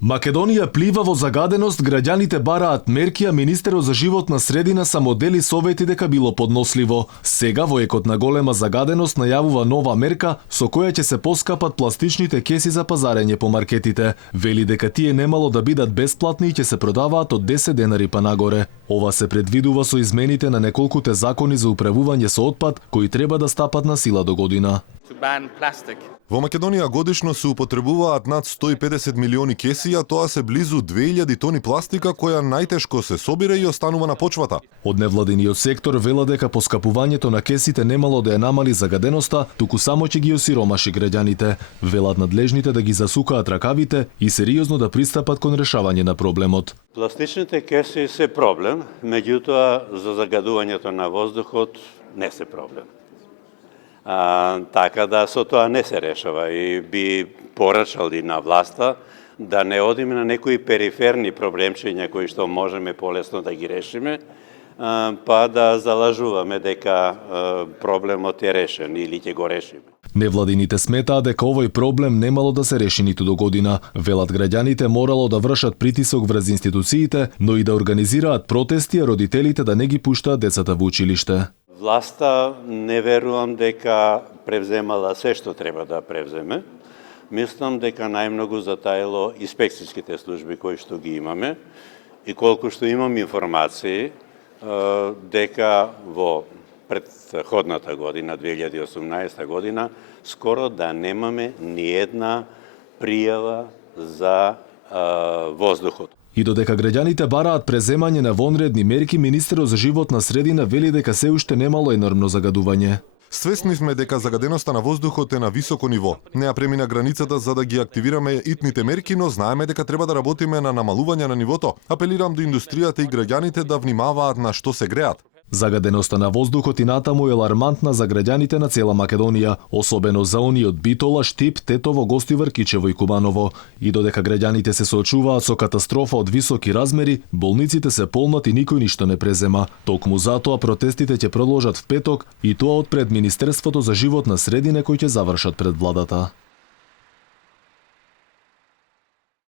Македонија плива во загаденост, граѓаните бараат мерки, а министерот за животна средина само дели совети дека било подносливо. Сега во екот на голема загаденост најавува нова мерка со која ќе се поскапат пластичните кеси за пазарење по маркетите. Вели дека тие немало да бидат бесплатни и ќе се продаваат од 10 денари па нагоре. Ова се предвидува со измените на неколкуте закони за управување со отпад кои треба да стапат на сила до година. Во Македонија годишно се употребуваат над 150 милиони кеси, а тоа се близу 2000 тони пластика која најтешко се собира и останува на почвата. Од невладиниот сектор вела дека поскапувањето на кесите немало да ја намали загаденоста, туку само ќе ги осиромаши граѓаните. Велат надлежните да ги засукаат ракавите и сериозно да пристапат кон решавање на проблемот. Пластичните кеси се проблем, меѓутоа за загадувањето на воздухот не се проблем. Така да со тоа не се решава и би порачал и на власта да не одиме на некои периферни проблемчиња кои што можеме полесно да ги решиме, па да залажуваме дека проблемот е решен или ќе го решиме. Невладините сметаат дека овој проблем немало да се реши ниту до година. Велат граѓаните морало да вршат притисок врз институциите, но и да организираат протести, а родителите да не ги пуштаат децата во училиште. Власта не верувам дека превземала се што треба да превземе. Мислам дека најмногу затаило инспекцијските служби кои што ги имаме и колку што имам информации дека во претходната година, 2018 година, скоро да немаме ни една пријава за воздухот. И додека граѓаните бараат преземање на вонредни мерки, министерот за животна средина вели дека се уште немало енормно загадување. Свесни сме дека загаденоста на воздухот е на високо ниво. Не ја премина границата за да ги активираме итните мерки, но знаеме дека треба да работиме на намалување на нивото. Апелирам до индустријата и граѓаните да внимаваат на што се греат. Загаденоста на воздухот и натаму е алармантна за граѓаните на цела Македонија, особено за оние од Битола, Штип, Тетово, Гостивар, Кичево и Кубаново. И додека граѓаните се соочуваат со катастрофа од високи размери, болниците се полнат и никој ништо не презема. Токму затоа протестите ќе продолжат в петок и тоа од пред Министерството за животна средина кои ќе завршат пред владата.